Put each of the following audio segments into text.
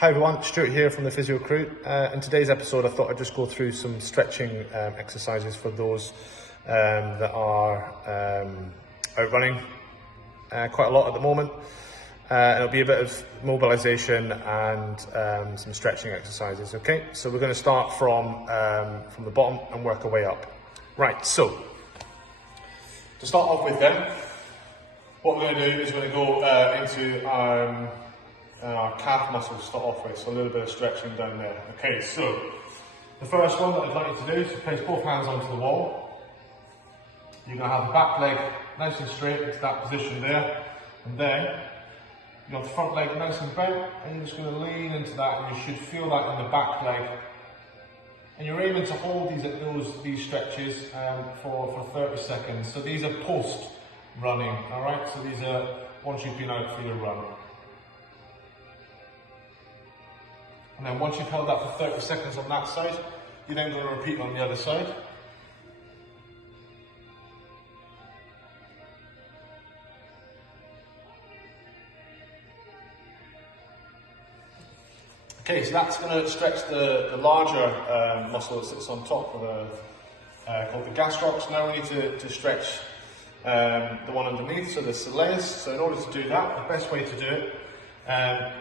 Hi everyone, Stuart here from the Physio crew. In today's episode I thought I'd just go through some stretching exercises for those that are out running quite a lot at the moment. It'll be a bit of mobilisation and some stretching exercises, okay? So we're going to start from the bottom and work our way up. Right, so to start off with then, what we're going to do is we're going to go into our calf muscle to start off with, so a little bit of stretching down there. Okay, so the first one that I'd like you to do is to place both hands onto the wall. You're going to have the back leg nice and straight into that position there, and then you have the front leg nice and bent, and you're just going to lean into that, and you should feel that in the back leg. And you're aiming to hold these stretches for 30 seconds. So these are post running, all right? So these are once you've been out for your run. And then once you've held that for 30 seconds on that side, you're then going to repeat on the other side. Okay, so that's going to stretch the larger muscle that sits on top of called the gastrocs. Now we need to stretch the one underneath, so the soleus. So in order to do that, the best way to do it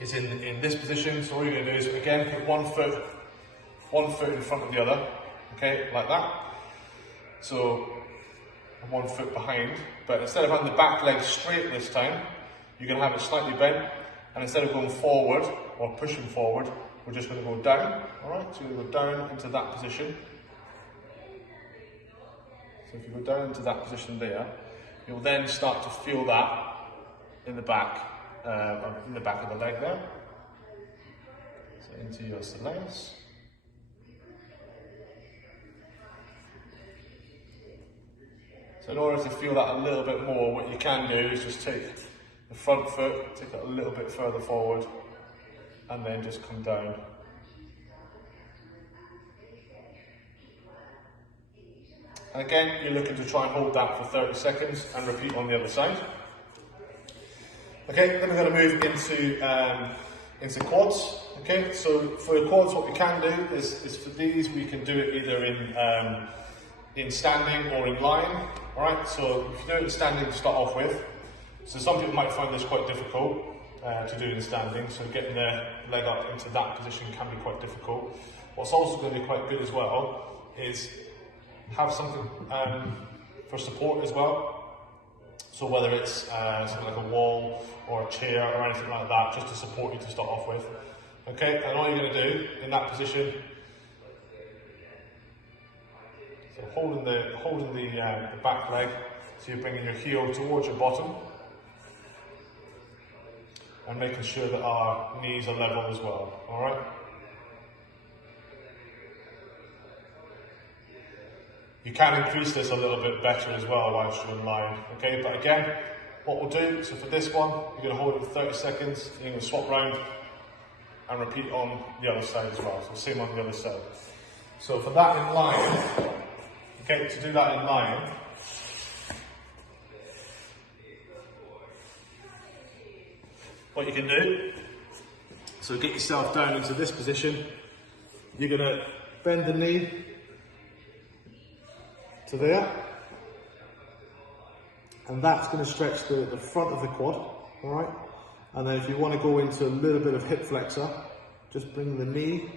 is in this position. So all you're going to do is, again, put one foot in front of the other, okay, like that. So one foot behind, but instead of having the back leg straight this time, you're going to have it slightly bent, and instead of going forward or pushing forward, we're just going to go down, all right? So you go down into that position. So if you go down into that position there, you'll then start to feel that in the back of the leg there. So into your soleus. So in order to feel that a little bit more, what you can do is just take the front foot, take it a little bit further forward, and then just come down. And again, you're looking to try and hold that for 30 seconds and repeat on the other side. Okay, then we're going to move into quads. Okay, so for the quads, what we can do is for these, we can do it either in standing or in lying. All right, so if you do it in standing to start off with, so some people might find this quite difficult to do in standing, so getting their leg up into that position can be quite difficult. What's also going to be quite good as well is have something for support as well. So whether it's something like a wall or a chair or anything like that, just to support you to start off with. Okay, and all you're going to do in that position, so holding the back leg, so you're bringing your heel towards your bottom, and making sure that our knees are level as well, all right? You can increase this a little bit better as well whilst you're in line, okay? But again, what we'll do, so for this one, you're going to hold it for 30 seconds, you're going to swap round and repeat on the other side as well, so same on the other side. So for that in line, okay, to do that in line, what you can do, so get yourself down into this position, you're going to bend the knee to there, and that's going to stretch the front of the quad, all right? And then if you want to go into a little bit of hip flexor, just bring the knee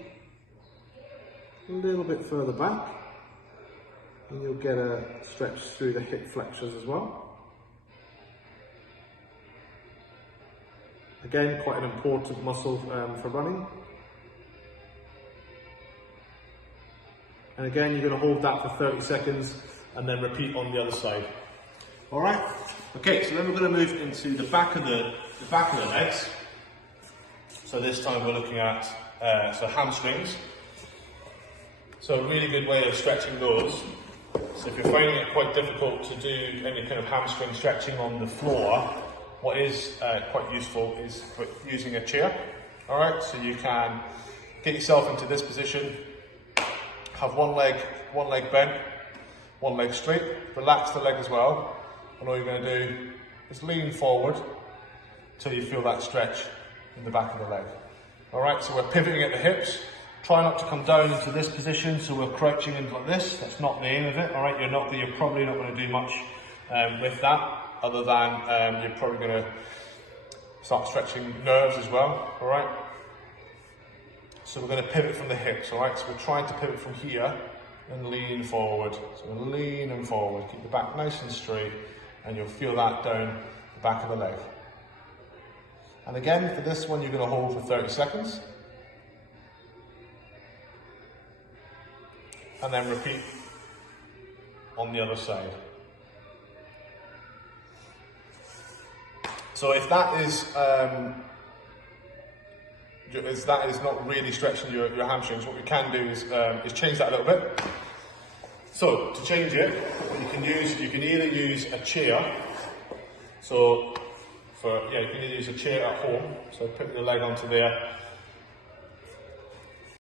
a little bit further back, and you'll get a stretch through the hip flexors as well. Again, quite an important muscle for running. And again, you're going to hold that for 30 seconds and then repeat on the other side. All right. Okay, so then we're going to move into the back of the legs. So this time we're looking at hamstrings. So a really good way of stretching those. So if you're finding it quite difficult to do any kind of hamstring stretching on the floor, what is quite useful is using a chair. All right, so you can get yourself into this position, have one leg bent, one leg straight, relax the leg as well, and all you're going to do is lean forward until you feel that stretch in the back of the leg. All right, so we're pivoting at the hips. Try not to come down into this position, so we're crouching in like this. That's not the aim of it. All right, you're probably not going to do much with that, other than you're probably going to start stretching nerves as well. All right. So we're going to pivot from the hips. All right. So we're trying to pivot from here and lean forward. So we're leaning forward. Keep the back nice and straight, and you'll feel that down the back of the leg. And again, for this one, you're going to hold for 30 seconds. And then repeat on the other side. So if that is not really stretching your hamstrings, what we can do is change that a little bit. So to change it, what you can either use a chair. So you can either use a chair at home. So put your leg onto there,